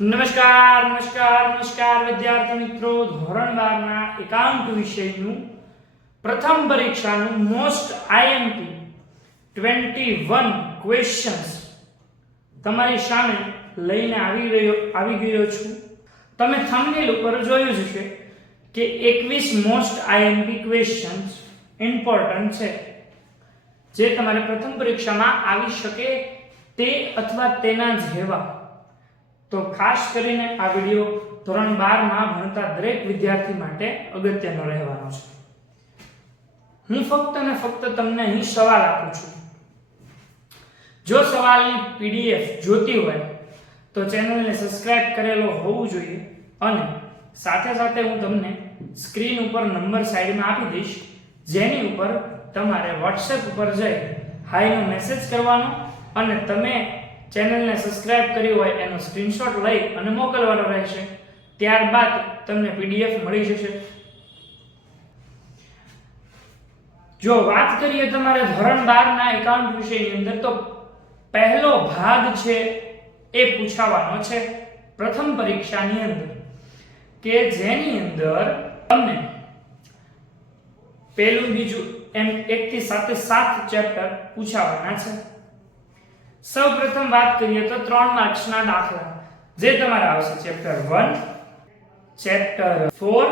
નમસ્કાર વિદ્યાર્થી મિત્રો, ધોરણ 12 ના એકાઉન્ટ વિષયનું પ્રથમ પરીક્ષાનું મોસ્ટ આઈએમપી 21 ક્વેશ્ચન્સ તમારી સામે લઈને આવી ગયો છું. તમે થંબનેલ ઉપર જોયું જ હશે કે 21 મોસ્ટ આઈએમપી ક્વેશ્ચન્સ ઇમ્પોર્ટન્ટ છે, જે તમારે પ્રથમ પરીક્ષામાં આવી શકે તે અથવા તેના જેવા. તો ખાસ કરીને આ વિડિયો ધોરણ 12 માં ભણતા દરેક વિદ્યાર્થી માટે અગત્યનો રહેવાનો છે. હું ફક્ત અને ફક્ત તમને અહીં સવાલ આપું છું. જો સવાલની પીડીએફ જોતી હોય તો ચેનલને સબસ્ક્રાઇબ કરેલો હોવું જોઈએ, અને સાથે સાથે હું તમને સ્ક્રીન ઉપર નંબર સાઈડમાં આપી દઈશ, જેની ઉપર તમારે WhatsApp ઉપર જઈ હાઈનો મેસેજ કરવાનો અને તમે ચેનલને સબસ્ક્રાઇબ કરી હોય એનો સ્ક્રીનશોટ લઈ અને મોકલવાનો રહેશે. ત્યારબાદ તમને પીડીએફ મળી જશે. જો વાત કરીએ તમારે ધોરણ 12 ના એકાઉન્ટ વિષયની અંદર, તો પહેલો ભાગ છે એ પૂછાવાનો છે પ્રથમ પરીક્ષાની અંદર, કે જેની અંદર તમને પહેલું બીજું એમ 1 થી 7 ચેપ્ટર પૂછાવાના છે. સૌપ્રથમ વાત કરીએ તો 3 માર્ક્સના દાખલા જે તમારા આવશે ચેપ્ટર 1, ચેપ્ટર 4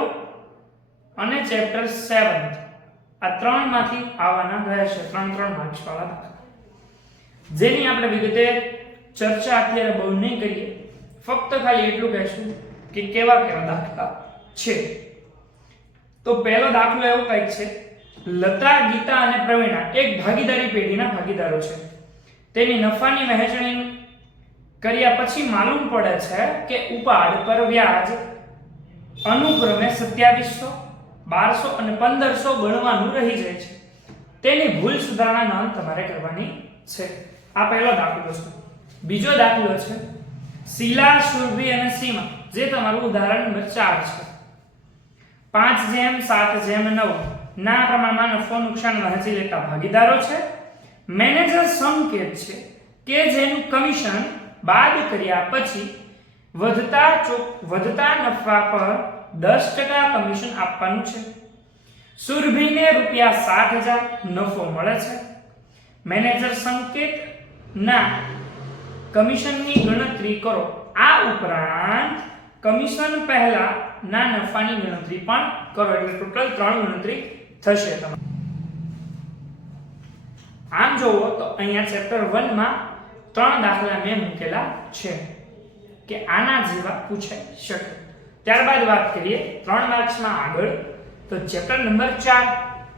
અને ચેપ્ટર 7. આ 3 માંથી આવવાના રહેશે 3 માર્ક્સ વાળા દાખલા, જેની આપણે વિગતે ચર્ચા અત્યારે બહુ નહીં કરીએ, ફક્ત ખાલી એટલું કહેશું કે કેવા દાખલા છે. તો પહેલો દાખલો એવો કંઈક છે, લતા, ગીતા અને પ્રવીણા એક ભાગીદારી પેઢીના ભાગીદારો છે. તેની નફાની વહેંચણી કર્યા પછી માલુમ પડે છે કે ઉપાડ પર વ્યાજ અનુક્રમે 2700, 1200 અને 1500 ગણવાનું રહી જાય છે. તેની ભૂલ સુધારણા નોંધ તમારે કરવાની છે. આ પહેલો દાખલો છે. બીજો દાખલો છે શીલા, સુરભી અને સીમા, જે તમારું ઉદાહરણ નંબર 4 છે. 5:7:9 ના પ્રમાણમાં નફો નુકસાન વહેંચી લેતા ભાગીદારો છે. મેનેજર સંકેત છે કે જેનું કમિશન બાદ કર્યા પછી વધતા નફા પર 10% કમિશન આપવાનું છે. સુરભીને ₹7,000 નફો મળે છે. મેનેજર સંકેત ના કમિશનની ગણતરી કરો. આ ઉપરાંત કમિશન પહેલા ના નફાની ગણતરી પણ કરો, એટલે ટોટલ 3 ગણતરી થશે તમારે. આમ જોવો તો અહીંયા ચેપ્ટર 1 માં 3 દાખલા મેં મૂકેલા છે કે આના જેવા પૂછાઈ શકે. ત્યારબાદ વાત કરીએ 3 માર્ક્સમાં આગળ, તો ચેપ્ટર નંબર 4.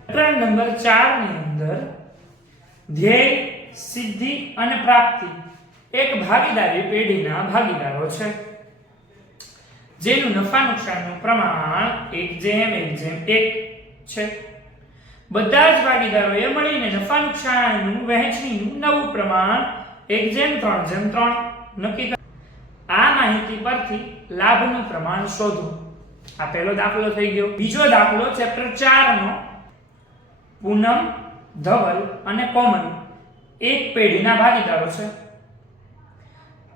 ચેપ્ટર નંબર 4 ની અંદર ધ્યેય, સિદ્ધિ અને પ્રાપ્તિ એક ભાગીદારી પેઢીના ભાગીદારો છે, જેનું નફા નુકસાનનું પ્રમાણ 1:1:1 છે. બધા જ ભાગીદારોએ મળીને નફા નુકસાનનું વહેંચણીનું નવું પ્રમાણ 1:3:3 નક્કી કર્યું. આ માહિતી પરથી લાભનું પ્રમાણ શોધો. આ પહેલો દાખલો થઈ ગયો. બીજો દાખલો ચેપ્ટર 4 નો પૂનમ, ધવલ અને કોમલ એક પેઢીના ભાગીદારો છે.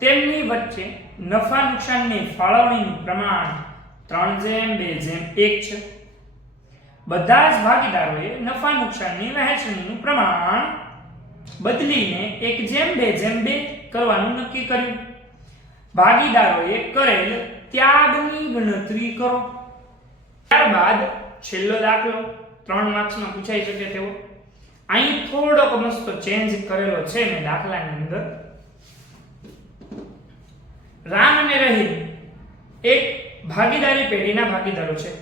તેમની વચ્ચે નફા નુકસાનની ફાળવણીનું પ્રમાણ 3:2:1 છે. બધા જ ભાગીદારોએ નફા નુકસાનની વહેંચણીનું પ્રમાણ બદલીને 1:2:2 કરવાનું નક્કી કર્યું. ભાગીદારોએ કરેલ ત્યાગની ગણતરી કરો. ત્યારબાદ છેલ્લો દાખલો 3 માર્ક્સમાં પૂછાઈ શકે તેવો. અહીં થોડોક મસ્તો ચેન્જ કરેલો છે મેં દાખલાની અંદર. રામ અને રહીમ એક ભાગીદારી પેઢીના ભાગીદારો છે.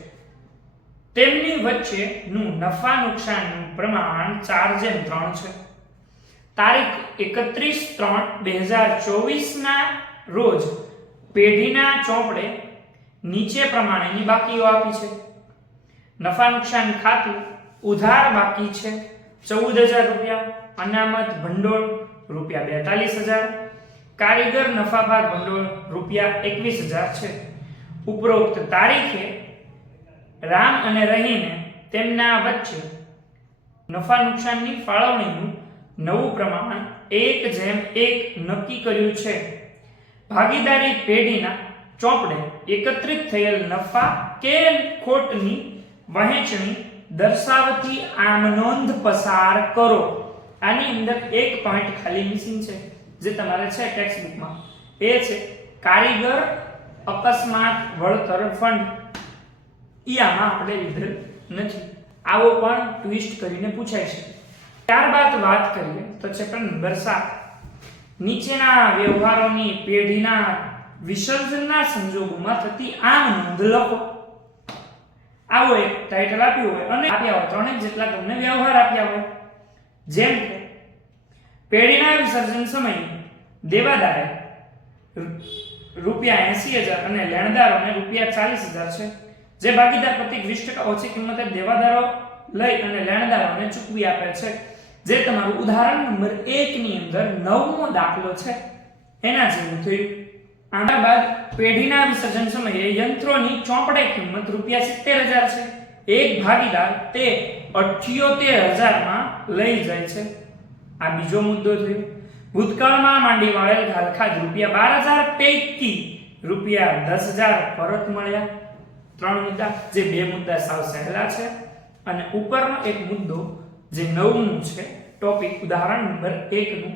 તેમની વચ્ચેનું નફા નુકસાનનું પ્રમાણ 4:3 છે. તારીખ 31/3/2024 ના રોજ પેઢીના ચોપડે નીચે પ્રમાણેની બાકીઓ આપી છે. નફા નુકસાન ખાતું ઉધાર બાકી છે ₹14,000, અનામત ભંડોળ ₹42,000, કારીગર નફા ભાગ ભંડોળ ₹21,000 છે. ઉપરોક્ત તારીખે રામ અને રહીમે તેમના વચ્ચે નફા નુકસાનની ફાળવણીનું નવું પ્રમાણ 1:1 નક્કી કર્યું છે. ભાગીદારી પેઢીના ચોપડે એકત્રિત થયેલ નફા કે ખોટની વહેંચણી દર્શાવતી આમ નોંધ પસાર કરો. આની અંદર એક પોઈન્ટ ખાલી મિસિંગ છે જે તમારે છે ટેક્સ્ટ બુકમાં, એ છે કારીગર અકસ્માત વળતર ફંડ. ઈ આમાં આપણે લીધેલ નથી. આવો પણ ટ્વિસ્ટ કરીને પૂછાય છે. ત્યારબાદ વાત કરીએ તો ચેપ્ટર નંબર 7, નીચેના વ્યવહારોની પેઢીના વિસર્જનના સંજોગોમાં થતી આમ નોંધ લખો. આવો એક ટાઇટલ આપ્યું હોય અને આપ્યા હોય ત્રણેક જેટલા તમને વ્યવહાર આપ્યા હોય, જેમ કે પેઢીના વિસર્જન સમયે દેવાદારે ₹80,000 અને લેણદારોને ₹40,000 છે. જે ભાગીદાર પ્રતિ 20% ઓછી કિંમતે દેવાદારો લઈ અને લેણદારોને ચૂકવી આપે છે, જે તમારું ઉદાહરણ નંબર 1 ની અંદર 9મો દાખલો છે એના જેવું થયું. આના બાદ પેઢીના વિસર્જન સમયે યંત્રોની ચોપડે કિંમત ₹70,000 છે. એક ભાગીદાર તે 78,000 માં લઈ જાય છે. આ બીજો મુદ્દો થયો. ભૂતકાળમાં માંડી વાળેલ ઘાલખાદ ₹12,000 પૈકી ₹10,000 પરત મળ્યા. 3 મુદ્દા, જે 2 મુદ્દા સાવ સહેલા છે અને ઉપરનો એક મુદ્દો જે 9મું છે ટોપિક ઉદાહરણ નંબર 1 નું,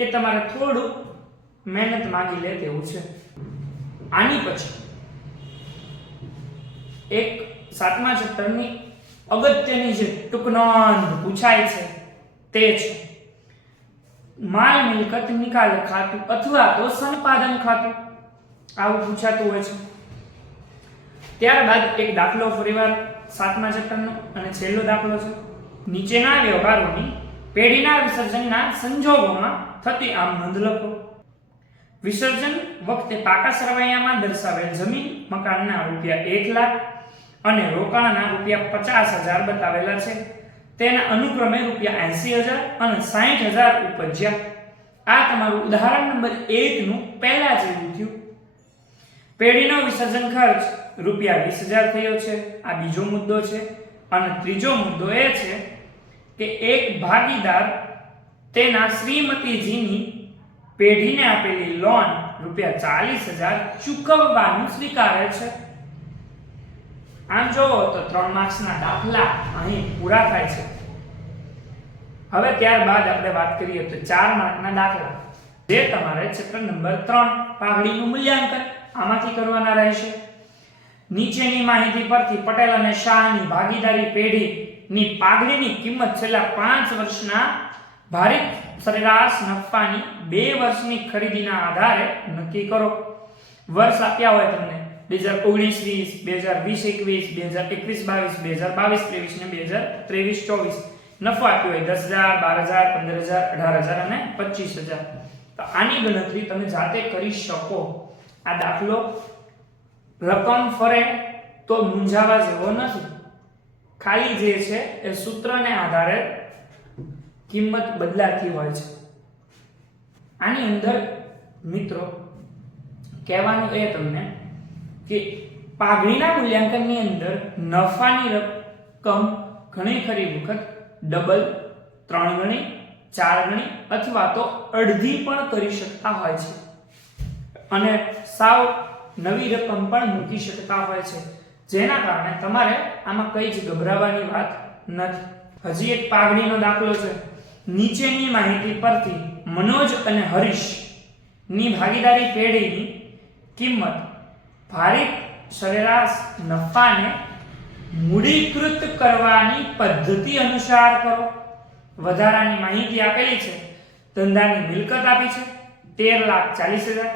એ તમારે થોડું મહેનત માંગી લે તેવું છે. આની પછી એક 7મા ચેપ્ટરની અગત્યની જે ટૂંક નોંધ પૂછાય છે તે છે માલ મિલકત નિકાલ ખાતું અથવા તો સંપાદન ખાતું. આવું પૂછાતું હોય છે. ત્યારબાદ એક દાખલો ફરીવાર 7મા ચેપ્ટરનો અને છેલ્લો દાખલો છે. નીચેના વ્યવહારોની પેઢીના વિસર્જનના સંજોગોમાં થતી આમ નોંધ લખો. વિસર્જન વખતે પાકા સરવૈયામાં દર્શાવેલ જમીન મકાનના ₹1 લાખ અને રોકાણના ₹50,000 બતાવેલા છે. તેના અનુક્રમે ₹80,000 અને ₹60,000 ઉપજ્યા. આ તમારું ઉદાહરણ નંબર 1 નું પહેલા જેવું થયું. પેઢીનો વિસર્જન ખર્ચ ₹20,000 થયો છે. આ બીજો મુદ્દો છે. અને ત્રીજો મુદ્દો એ છે કે એક ભાગીદાર તેના શ્રીમતીજીની પેઢીને આપેલી લોન ₹40,000 ચૂકવવાનું સ્વીકારે છે. આમ જોવો તો 3 માર્ક્સના દાખલા અહીં પૂરા થાય છે. હવે ત્યારબાદ આપણે વાત કરીએ તો 4 માર્કના દાખલા, જે તમારે ચેપ્ટર નંબર 3 પાઘડીનું મૂલ્યાંકન આમાંથી કરવાના રહેશે. નીચેની માહિતી પરથી પટેલ અને શાહની ભાગીદારી પેઢીની પાઘડીની કિંમત છેલ્લા 5 વર્ષના ભારિત સરેરાશ નફાની 2 વર્ષની ખરીદીના આધારે નક્કી કરો. વર્ષ આપ્યા હોય તમને 2019-20, 2020-21, 2021-22, 2022-23 ને 2023-24 નફો આપ્યો હોય 10,000, 12,000, 15,000, 18,000 અને 25,000. તો આની ગણતરી તમે જાતે કરી શકો. આ દાખલો રકમ ફરે તો મૂંઝાવા જેવો નથી. ખાલી જે છે એ સૂત્રને આધારે કિંમત બદલાતી હોય છે. આની અંદર મિત્રો કહેવાનું એ તમને કે પાઘડીના મૂલ્યાંકનની અંદર નફાની રકમ ઘણી ખરી વખત ડબલ, 3 ગણી, 4 ગણી અથવા તો અડધી પણ કરી શકતા હોય છે અને સાવ નવી રકમ પણ મૂકી શકતા હોય છે, જેના કારણે તમારે આમાં કઈ જ ગભરાવાની વાત નથી. હજી એક પાઘડીનો દાખલો છે. નીચેની માહિતી પરથી મનોજ અને હરીશ ની ભાગીદારી પેઢીની કિંમત ભારિત સરેરાશ નફાને મૂડીકૃત કરવાની પદ્ધતિ અનુસાર કરો. વધારાની માહિતી આપેલી છે. ધંધાની મિલકત આપી છે 13,40,000,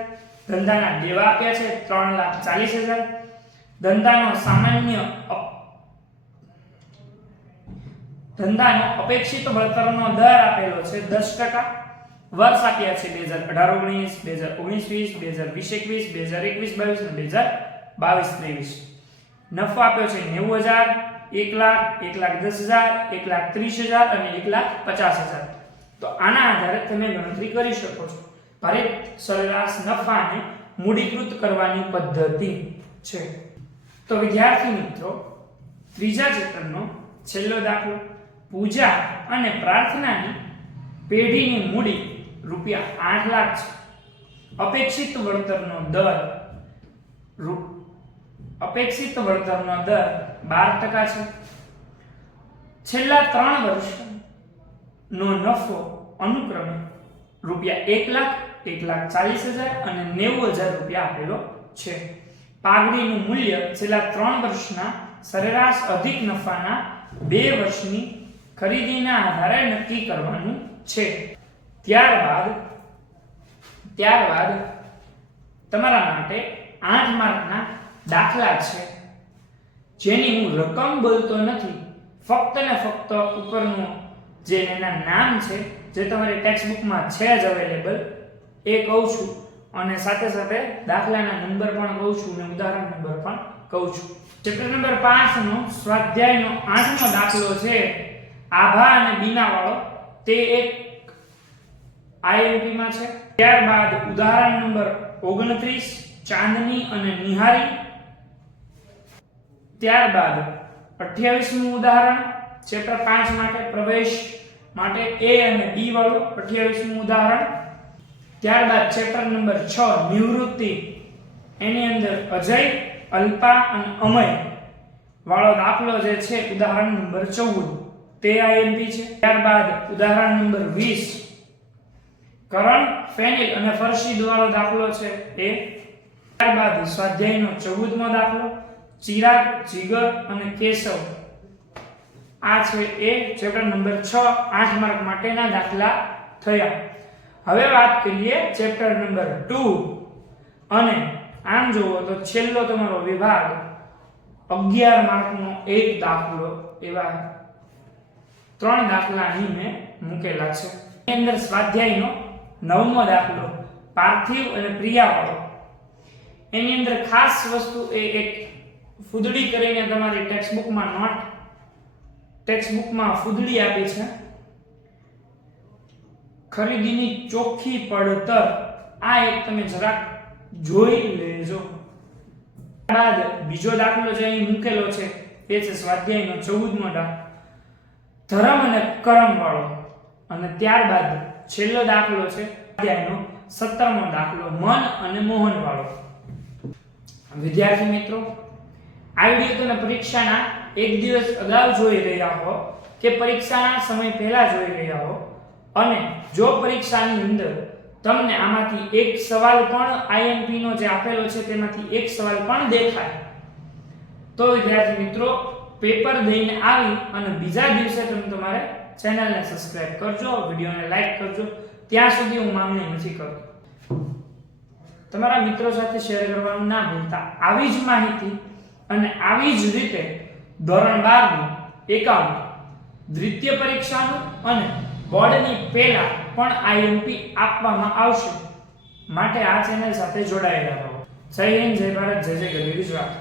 ધંધાના દેવા આપ્યા છે 3,40,000, ધંધાનો અપેક્ષિત વળતરનો દર આપેલો છે 10%, વર્ષ આપ્યા છે 2018-19, 2020-21, 2021-22 અને 2022-23. નફો આપ્યો છે 90,000, 1 લાખ, 1,10,000, 1,30,000 અને 1,50,000. તો આના આધારે તમે ગણતરી કરી શકો છો. ભારિત સરેરાશ નફાને મૂડીકૃત કરવાની પદ્ધતિ છે. તો વિદ્યાર્થી મિત્રો, ત્રીજા ચેપ્ટરનો છેલ્લો દાખલો. પૂજા અને પ્રાર્થનાની પેઢીની મૂડી ₹8 લાખ છે. અપેક્ષિત વળતરનો દર અપેક્ષિત વળતરનો દર 12% છે. છેલ્લા 3 વર્ષનો નફો અનુક્રમે ₹1,00,000, 1,40,000 અને 90,000 રૂપિયા આપેલો છે. પાઘડીનું મૂલ્ય છેલ્લા 3 વર્ષના સરેરાશ અધિક નફાના 2 વર્ષની ખરીદીના આધારે નક્કી કરવાનું છે. ત્યારબાદ તમારા માટે 8 માર્કના દાખલા છે, જેની હું રકમ બોલતો નથી, ફક્ત ને ફક્ત ઉપરનું જે એના નામ છે જે તમારી ટેક્સ્ટબુકમાં છે જ અવેલેબલ એ કહું છું, અને સાથે સાથે દાખલાના નંબર પણ કહું છું અને ઉદાહરણ નંબર પણ કહું છું. ચેપ્ટર નંબર 5 નો સ્વાધ્યાયનો 8મો દાખલો છે આભા અને બીના વાળો. તે એક IMP માં છે. ત્યારબાદ ઉદાહરણ નંબર 29 ચાંદની અને નિહારી. ત્યારબાદ 28મું ઉદાહરણ ચેપ્ટર 5 માટે પ્રવેશ માટે A અને B વાળું 28મું ઉદાહરણ. ત્યારબાદ ચેપ્ટર નંબર 6 નિવૃત્તિ, એની અંદર અજય, અલ્પા અને અમય વાળો દાખલો જે છે ઉદાહરણ નંબર 14 તે IMP છે. ત્યારબાદ ઉદાહરણ નંબર 20 કરણ, ફેનિલ અને ફરશીદ વાળો દાખલો છે એ. ત્યારબાદ સ્વાધ્યાયનો 14મો દાખલો ચિરાગ, જીગર અને કેશવ. આ છે એ ચેપ્ટર નંબર 6 8 માર્ક માટેના દાખલા થયા. હવે વાત કરીએ ચેપ્ટર નંબર 2, અને આમ જોવો તો છેલ્લો તમારો વિભાગ 11 માર્કનો એક દાખલો, એવા 3 દાખલા અહીં મેં મૂકેલા છે. એની અંદર સ્વાધ્યાયનો 9મો દાખલો પાર્થિવ અને પ્રિયા વાળો. એની અંદર ખાસ વસ્તુ એ એક ફૂદડી કરીને તમારી ટેક્સ્ટબુકમાં ફૂદડી આપી છે, ખરીદીની ચોખ્ખી પડતર. આ એક તમે જરાક જોઈ લેજો. ત્યારબાદ બીજો દાખલો જે અહીં મૂકેલો છે એ છે સ્વાધ્યાયનો 14મો દાખલો ધર્મ અને કર્મ વાળો. અને ત્યારબાદ છેલ્લો દાખલો છે સ્વાધ્યાયનો 17મો દાખલો મન અને મોહન વાળો. વિદ્યાર્થી મિત્રો, આ વિડિયો તમે પરીક્ષાના એક દિવસ અગાઉ જોઈ રહ્યા હો કે પરીક્ષાના સમય પહેલા જોઈ રહ્યા હો, અને જો પરીક્ષાની અંદર તમને આમાંથી એક સવાલ પણ IMP નો જે આપેલો છે તેમાંથી એક સવાલ પણ દેખાય, તો વિદ્યાર્થી મિત્રો પેપર દઈને આવી અને બીજા દિવસે તમે તમારે ચેનલને સબસ્ક્રાઇબ કરજો, વિડિયોને લાઈક કરજો. ત્યાં સુધી હું માંગણી નથી કરતો. તમારા મિત્રો સાથે શેર કરવાનું ના ભૂલતા. આવી જ માહિતી અને આવી જ રીતે ધોરણ 12 નું એકાઉન્ટ, દ્વિતીય પરીક્ષાનું અને બોર્ડની પહેલા પણ IMP આપવામાં આવશે. માટે આ ચેનલ સાથે જોડાયેલા રહો. જય હિન્દ, જય ભારત, જય જય ગરવી ગુજરાત.